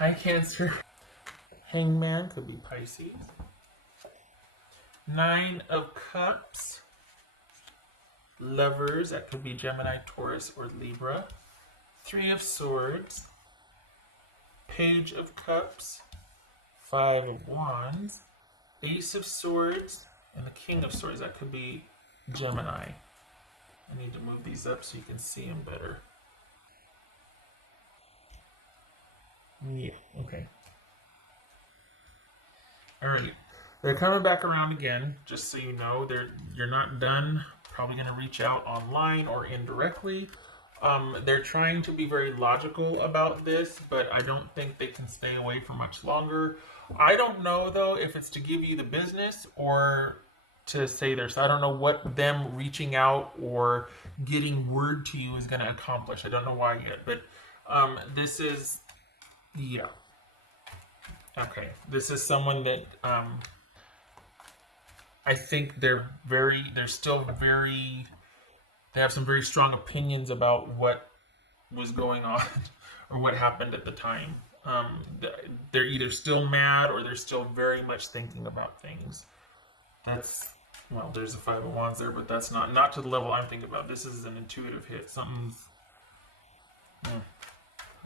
Hi, Cancer. Hangman could be Pisces. 9 of Cups. Lovers, that could be Gemini, Taurus, or Libra. 3 of Swords. Page of Cups. 5 of Wands. Ace of Swords. And the King of Swords, that could be Gemini. I need to move these up so you can see them better. Yeah, okay. Alright. They're coming back around again, just so you know. You're not done. Probably going to reach out online or indirectly. They're trying to be very logical about this, but I don't think they can stay away for much longer. I don't know, though, if it's to give you the business or to say there's, I don't know what them reaching out or getting word to you is going to accomplish. I don't know why yet, but this is, yeah. Okay, this is someone that I think they have some very strong opinions about what was going on or what happened at the time. They're either still mad or they're still very much thinking about things. Well, there's a 5 of Wands there, but that's not to the level I'm thinking about. This is an intuitive hit. Something's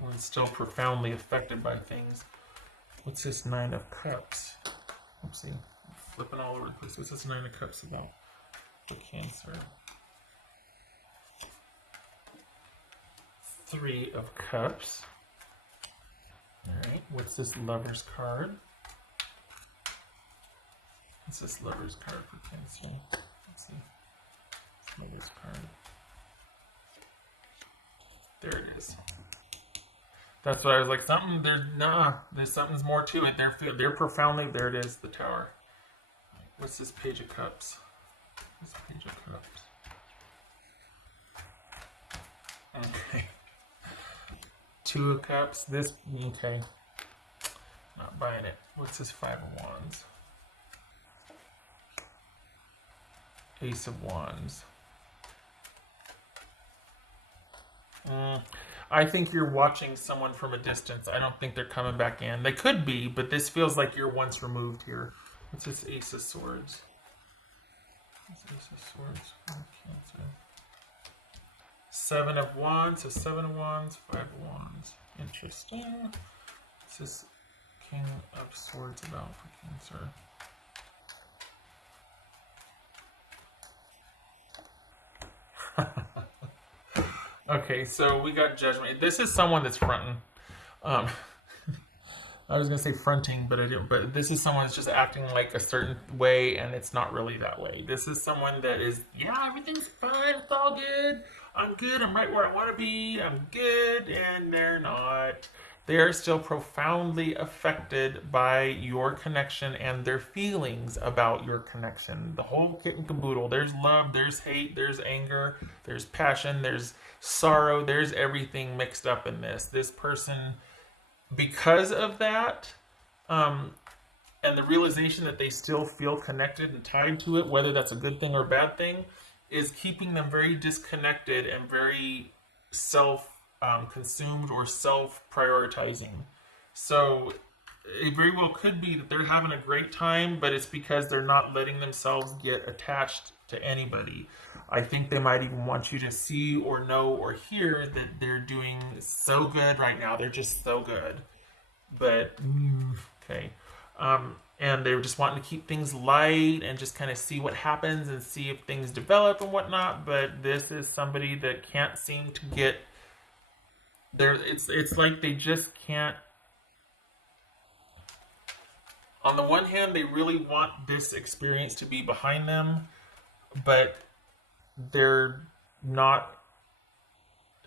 we're still profoundly affected by things. What's this 9 of Cups? Oopsie. I'm flipping all over the place. What's this 9 of Cups about for Cancer? 3 of Cups. Alright, what's this Lover's card? What's this Lover's card for Cancer? Let's see. This Lover's card. There it is. That's what I was like. There's something's more to it. They're profoundly. There it is. The Tower. What's this Page of Cups? This Page of Cups. Okay. 2 of Cups. This okay. Not buying it. What's this 5 of Wands? Ace of Wands. I think you're watching someone from a distance. I don't think they're coming back in. They could be, but this feels like you're once removed here. What's this Ace of Swords? What's Ace of Swords? Oh, Cancer. 7 of Wands. So 7 of Wands, 5 of Wands. Interesting. What's this King of Swords about for Cancer? Okay, so we got Judgment. This is someone that's fronting. I was gonna say fronting, but I didn't. But this is someone that's just acting like a certain way, and it's not really that way. This is someone that is, yeah, everything's fine. It's all good. I'm good. I'm right where I want to be. I'm good, and they're not. They are still profoundly affected by your connection and their feelings about your connection. The whole kit and caboodle. There's love, there's hate, there's anger, there's passion, there's sorrow, there's everything mixed up in this. This person, because of that, and the realization that they still feel connected and tied to it, whether that's a good thing or a bad thing, is keeping them very disconnected and very consumed or self-prioritizing. So it very well could be that they're having a great time, but it's because they're not letting themselves get attached to anybody. I think they might even want you to see or know or hear that they're doing so good right now. They're just so good. But, okay. And they're just wanting to keep things light and just kind of see what happens and see if things develop and whatnot. But this is somebody that can't seem to get there. It's like they just can't. On the one hand, they really want this experience to be behind them, but they're not.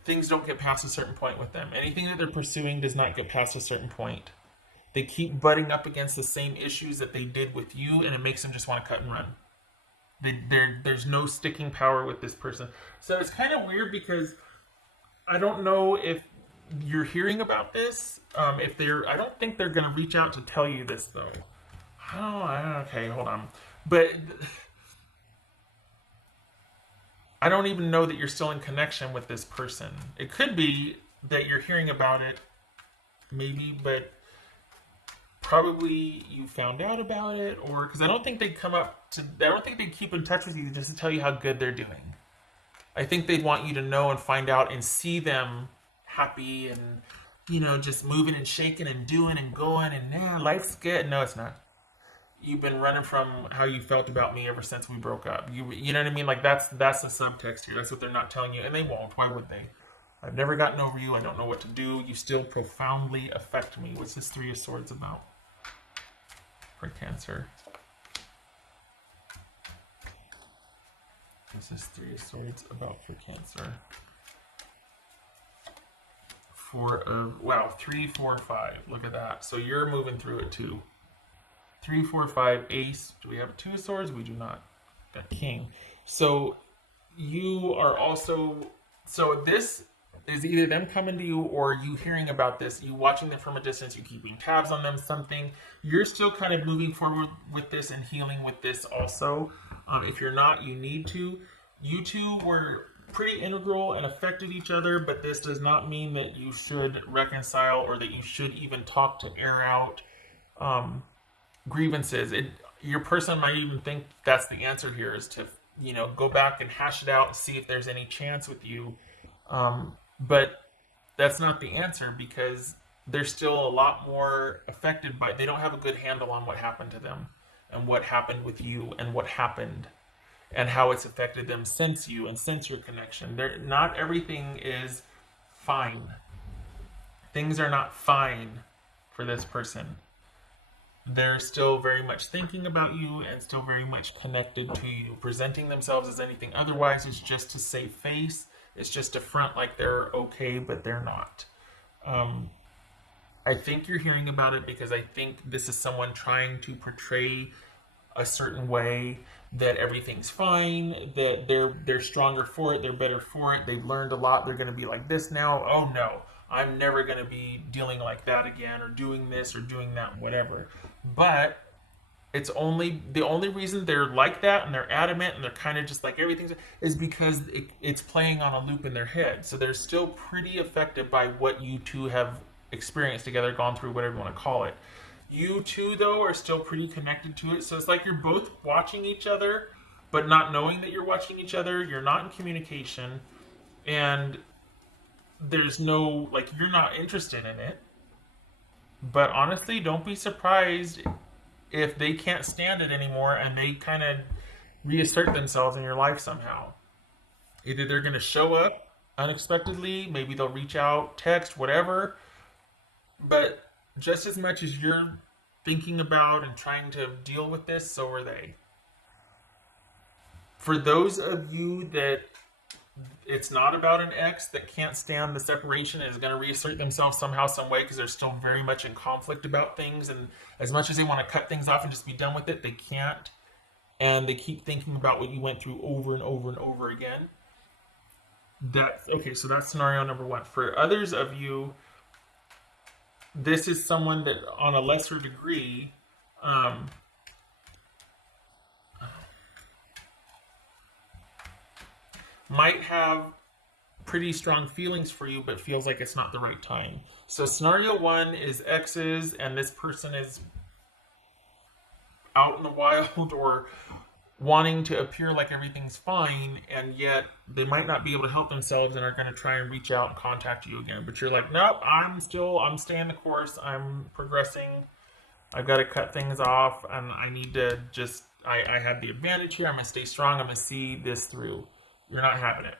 Things don't get past a certain point with them. Anything that they're pursuing does not get past a certain point. They keep butting up against the same issues that they did with you, and it makes them just want to cut and run. There's no sticking power with this person. So it's kind of weird because I don't know if you're hearing about this. I don't think they're going to reach out to tell you this, though. Okay, hold on. But I don't even know that you're still in connection with this person. It could be that you're hearing about it, maybe, but probably you found out about it, or because I don't think they come up to, I don't think they keep in touch with you just to tell you how good they're doing. I think they'd want you to know and find out and see them happy and, just moving and shaking and doing and going and life's good. No, it's not. You've been running from how you felt about me ever since we broke up. You know what I mean? Like that's the subtext here. That's what they're not telling you, and they won't. Why would they? I've never gotten over you. I don't know what to do. You still profoundly affect me. What's this Three of Swords about for Cancer? What's this Three of Swords about for Cancer? Wow, 3, 4, 5. Look at that. So you're moving through it too. 3, 4, 5, Ace. Do we have 2 of Swords? We do not. Got King. So you are also. So this is either them coming to you or you hearing about this, you watching them from a distance, you keeping tabs on them, something. You're still kind of moving forward with this and healing with this also. If you're not, you need to. You two were pretty integral and affected each other, but this does not mean that you should reconcile or that you should even talk to air out grievances. Your person might even think that's the answer here, is to go back and hash it out and see if there's any chance with you. But that's not the answer, because they're still a lot more affected by, they don't have a good handle on what happened to them and what happened with you and what happened and how it's affected them since you and since your connection. Not everything is fine. Things are not fine for this person. They're still very much thinking about you and still very much connected to you. Presenting themselves as anything otherwise is just to save face. It's just to front like they're okay, but they're not. I think you're hearing about it because I think this is someone trying to portray a certain way, that everything's fine, that they're stronger for it, they're better for it, they've learned a lot, they're going to be like this now. Oh no, I'm never going to be dealing like that again, or doing this or doing that, whatever. But it's the only reason they're like that and they're adamant and they're kind of just like everything is because it's playing on a loop in their head. So they're still pretty affected by what you two have experienced together, gone through, whatever you want to call it. You two, though, are still pretty connected to it. So it's like you're both watching each other, but not knowing that you're watching each other. You're not in communication. And there's no, like, you're not interested in it. But honestly, don't be surprised if they can't stand it anymore and they kind of reassert themselves in your life somehow. Either they're going to show up unexpectedly, maybe they'll reach out, text, whatever. But just as much as you're thinking about and trying to deal with this, so are they. For those of you that it's not about an ex that can't stand the separation and is going to reassert themselves somehow, some way, because they're still very much in conflict about things, and as much as they want to cut things off and just be done with it, they can't, and they keep thinking about what you went through over and over and over again. So that's scenario number 1. For others of you, this is someone that on a lesser degree might have pretty strong feelings for you, but feels like it's not the right time. So scenario 1 is exes, and this person is out in the wild or wanting to appear like everything's fine, and yet they might not be able to help themselves and are going to try and reach out and contact you again. But you're like, nope, I'm staying the course. I'm progressing. I've got to cut things off, and I need to just, I have the advantage here. I'm going to stay strong. I'm going to see this through. You're not having it.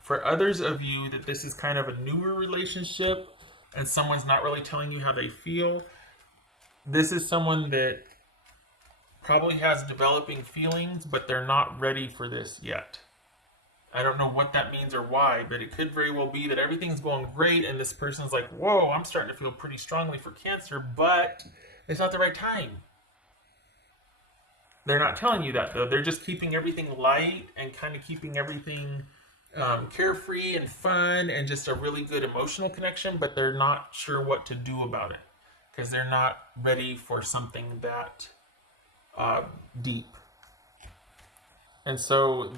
For others of you that this is kind of a newer relationship and someone's not really telling you how they feel, this is someone that probably has developing feelings, but they're not ready for this yet. I don't know what that means or why, but it could very well be that everything's going great and this person's like, whoa, I'm starting to feel pretty strongly for Cancer, but it's not the right time. They're not telling you that, though. They're just keeping everything light and kind of keeping everything carefree and fun and just a really good emotional connection, but they're not sure what to do about it because they're not ready for something that deep. And so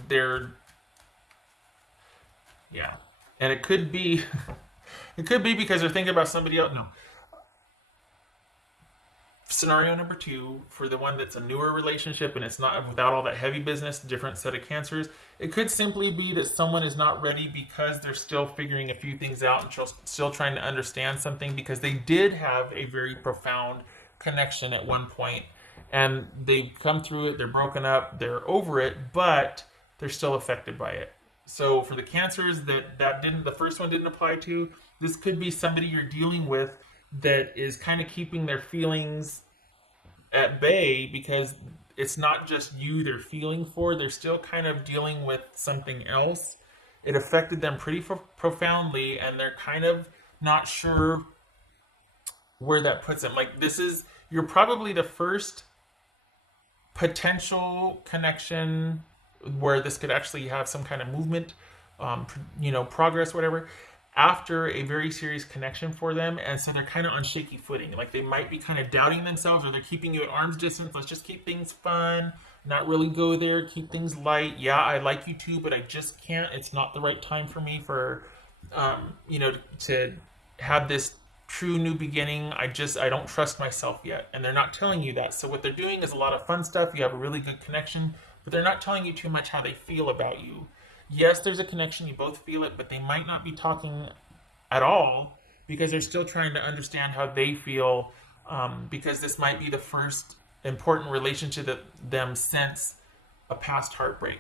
and it could be because they're thinking about somebody else. No, Scenario number two, for the one that's a newer relationship and it's not without all that heavy business, different set of cancers, it could simply be that someone is not ready because they're still figuring a few things out and still trying to understand something, because they did have a very profound connection at one point and they've come through it, they're broken up, they're over it, but they're still affected by it. So for the cancers that didn't, the first one didn't apply to, this could be somebody you're dealing with that is kind of keeping their feelings at bay, because it's not just you they're feeling for, they're still kind of dealing with something else. It affected them pretty profoundly and they're kind of not sure where that puts them. Like, you're probably the first potential connection where this could actually have some kind of movement, progress, whatever, after a very serious connection for them. And so they're kind of on shaky footing. Like, they might be kind of doubting themselves, or they're keeping you at arm's distance. Let's just keep things fun, not really go there, keep things light. Yeah, I like you too, but I just can't. It's not the right time for me to have this true new beginning. I don't trust myself yet. And they're not telling you that. So what they're doing is a lot of fun stuff. You have a really good connection, but they're not telling you too much how they feel about you. Yes, there's a connection, you both feel it, but they might not be talking at all because they're still trying to understand how they feel, because this might be the first important relationship that them since a past heartbreak.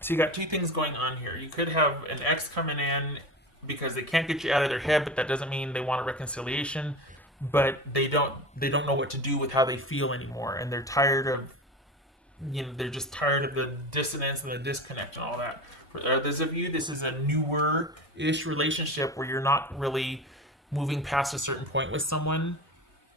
So you got two things going on here. You could have an ex coming in because they can't get you out of their head, but that doesn't mean they want a reconciliation. But they don't know what to do with how they feel anymore, and they're tired of they're just tired of the dissonance and the disconnect and all that. For others of you, this is a newer-ish relationship where you're not really moving past a certain point with someone,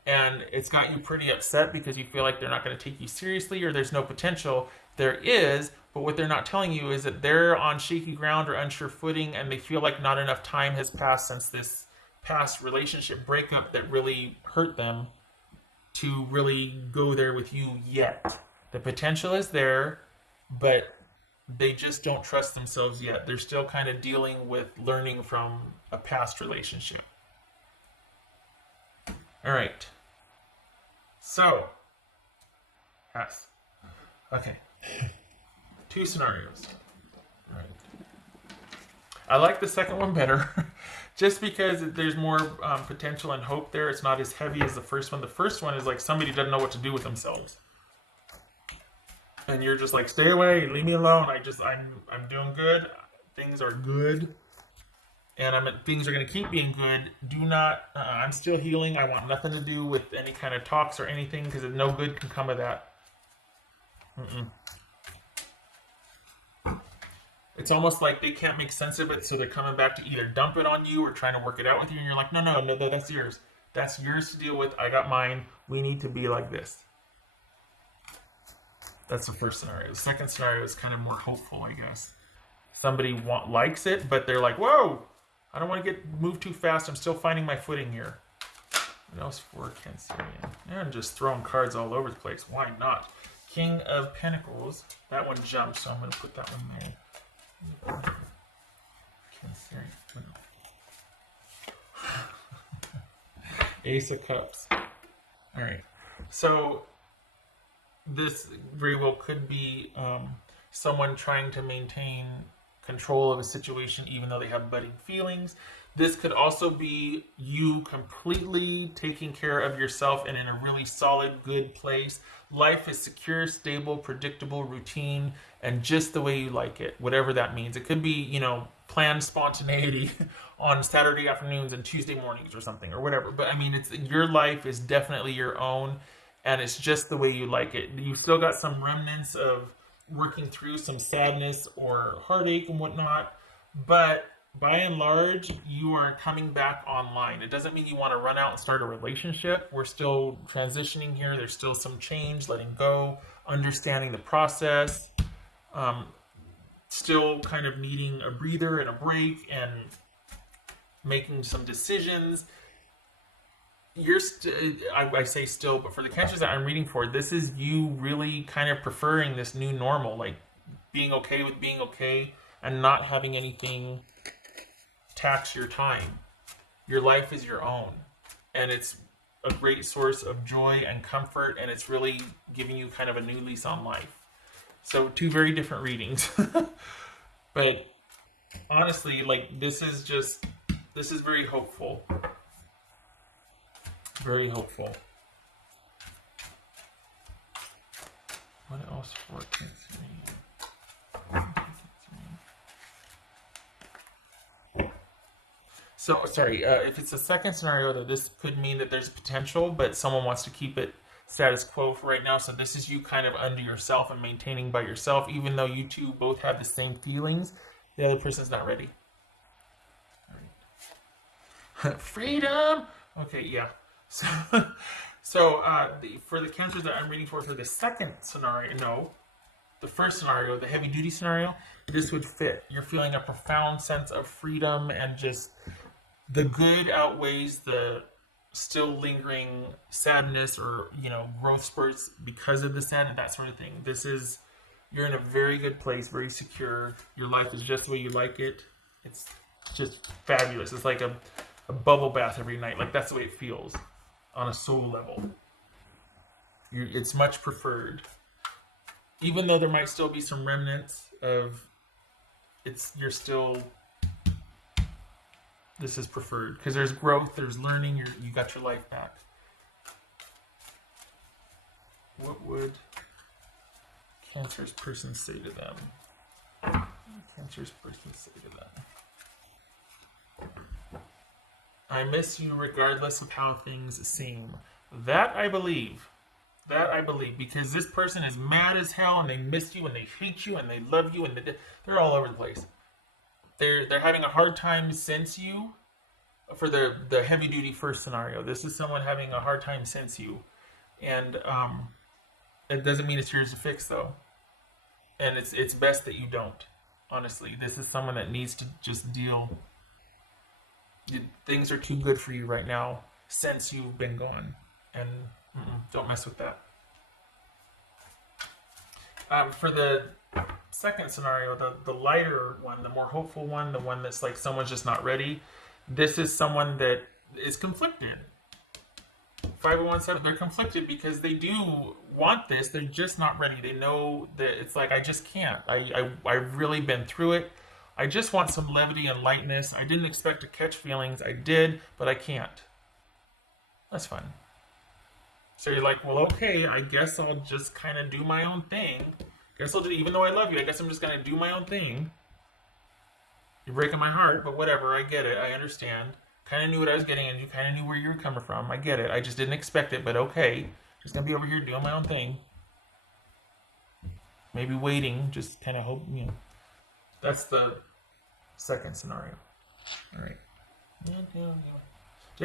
and it's got you pretty upset because you feel like they're not going to take you seriously, or there's no potential. There is, but what they're not telling you is that they're on shaky ground or unsure footing, and they feel like not enough time has passed since this past relationship breakup that really hurt them to really go there with you yet. The potential is there, but they just don't trust themselves yet. They're still kind of dealing with learning from a past relationship. All right. So, yes. Okay. Two scenarios. All right. I like the second one better, just because there's more potential and hope there. It's not as heavy as the first one. The first one is like somebody doesn't know what to do with themselves. And you're just like, stay away, leave me alone. I'm doing good. Things are good, and things are going to keep being good. Do not. I'm still healing. I want nothing to do with any kind of talks or anything, because no good can come of that. It's almost like they can't make sense of it, so they're coming back to either dump it on you or trying to work it out with you. And you're like, no, that's yours. That's yours to deal with. I got mine. We need to be like this. That's the first scenario. The second scenario is kind of more hopeful, I guess. Somebody likes it, but they're like, whoa, I don't want to get moved too fast. I'm still finding my footing here. What else for Cancerian? And just throwing cards all over the place. Why not? King of Pentacles. That one jumped, so I'm going to put that one there. Cancerian. Ace of Cups. All right. So this very well could be someone trying to maintain control of a situation even though they have budding feelings. This could also be you completely taking care of yourself and in a really solid, good place. Life is secure, stable, predictable, routine, and just the way you like it, whatever that means. It could be, planned spontaneity on Saturday afternoons and Tuesday mornings or something, or whatever. But I mean, your life is definitely your own, and it's just the way you like it. You've still got some remnants of working through some sadness or heartache and whatnot, but by and large, you are coming back online. It doesn't mean you want to run out and start a relationship. We're still transitioning here. There's still some change, letting go, understanding the process, still kind of needing a breather and a break and making some decisions. I say still, but for the cancers that I'm reading for, this is you really kind of preferring this new normal, like being okay with being okay and not having anything tax your time. Your life is your own, and it's a great source of joy and comfort, and it's really giving you kind of a new lease on life. So two very different readings. But honestly, like this is very hopeful. Very hopeful. What else for Cancer? So, sorry, if it's a second scenario, that this could mean that there's potential, but someone wants to keep it status quo for right now. So this is you kind of under yourself and maintaining by yourself, even though you two both have the same feelings. The other person's not ready. All right. Freedom! Okay, yeah. So, for the cancers that I'm reading for the second scenario, no, the first scenario, the heavy duty scenario, this would fit. You're feeling a profound sense of freedom, and just the good outweighs the still lingering sadness, or growth spurts because of the sad, that sort of thing. You're in a very good place, very secure. Your life is just the way you like it. It's just fabulous. It's like a bubble bath every night. Like that's the way it feels on a soul level. It's much preferred, even though there might still be some remnants of this is preferred because there's growth, there's learning. You got your life back. What would Cancer's person say to them? Cancer's person say to them, I miss you regardless of how things seem. That I believe, because this person is mad as hell, and they miss you, and they hate you, and they love you, and they're all over the place. They're having a hard time since you. For the heavy duty first scenario, this is someone having a hard time since you, and it doesn't mean it's yours to fix though. And it's best that you don't. Honestly, this is someone that needs to just deal. Things are too good for you right now since you've been gone, and don't mess with that. For the second scenario, the lighter one, the more hopeful one, the one that's like someone's just not ready. This is someone that is conflicted. 5017, they're conflicted because they do want this, they're just not ready. They know that it's like, I just can't. I've really been through it. I just want some levity and lightness. I didn't expect to catch feelings. I did, but I can't. That's fun. So you're like, well, okay, I guess I'll just kind of do my own thing. Even though I love you, I guess I'm just going to do my own thing. You're breaking my heart, but whatever, I get it. I understand. Kind of knew what I was getting into. Kind of knew where you were coming from. I get it. I just didn't expect it, but okay. Just going to be over here doing my own thing. Maybe waiting, just kind of hope, That's the second scenario. All right. Did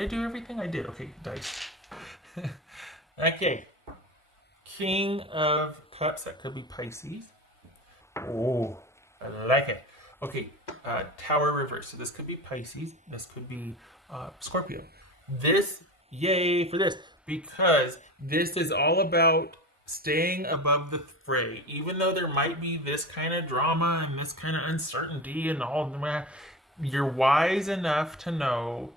I do everything? I did. Okay, dice. Okay. King of Cups. That could be Pisces. Oh, I like it. Okay. Tower reverse. So this could be Pisces. This could be Scorpio. Yay for this. Because this is all about staying above the fray. Even though there might be this kind of drama and this kind of uncertainty and all that, you're wise enough to know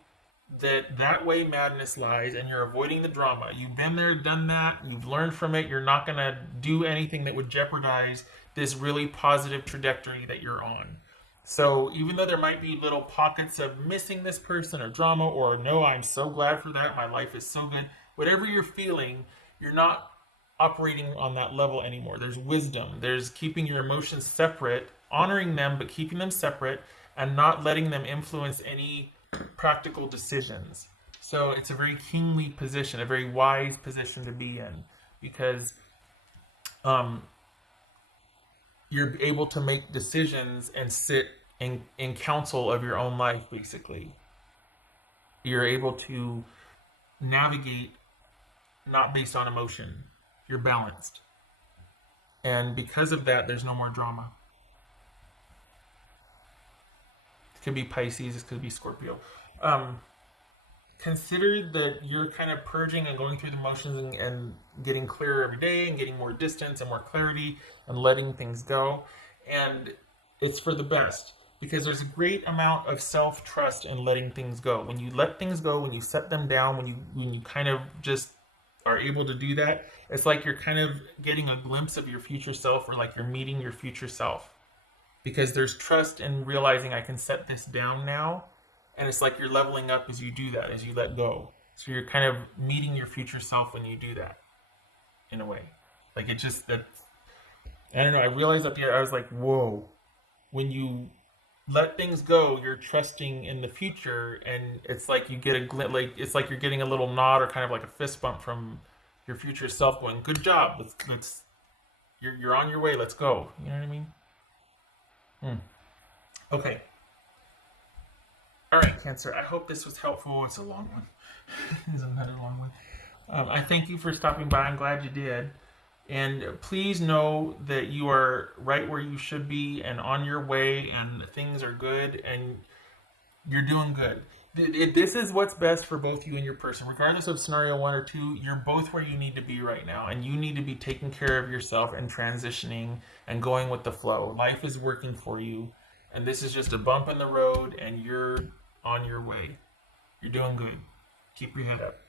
that way madness lies, and you're avoiding the drama. You've been there, done that, you've learned from it. You're not going to do anything that would jeopardize this really positive trajectory that you're on. So even though there might be little pockets of missing this person or drama, or no, I'm so glad for that, my life is so good, whatever you're feeling, you're not operating on that level anymore. There's wisdom. There's keeping your emotions separate, honoring them, but keeping them separate, and not letting them influence any practical decisions. So it's a very kingly position, a very wise position to be in, because you're able to make decisions and sit in counsel of your own life, basically. You're able to navigate not based on emotion. You're balanced. And because of that, there's no more drama. It could be Pisces, it could be Scorpio. Consider that you're kind of purging and going through the motions and getting clearer every day and getting more distance and more clarity and letting things go. And it's for the best. because there's a great amount of self-trust in letting things go. When you let things go, when you set them down, when you kind of just are able to do that, it's like you're kind of getting a glimpse of your future self, or like you're meeting your future self, because there's trust in realizing I can set this down now, and it's like you're leveling up as you do that, as you let go. So you're kind of meeting your future self when you do that, in a way. Like it just that I don't know. I realized at the end, I was like, whoa. When you let things go, you're trusting in the future, and it's like you get a like it's like you're getting a little nod or kind of like a fist bump from your future self, going, "Good job. Let's you're on your way. Let's go." You know what I mean? Hmm. Okay. All right, Cancer. I hope this was helpful. It's a long one. It's another long one. I thank you for stopping by. I'm glad you did. And please know that you are right where you should be and on your way, and things are good, and you're doing good. This is what's best for both you and your person. Regardless of scenario one or two, you're both where you need to be right now. And you need to be taking care of yourself and transitioning and going with the flow. Life is working for you. And this is just a bump in the road, and you're on your way. You're doing good. Keep your head up.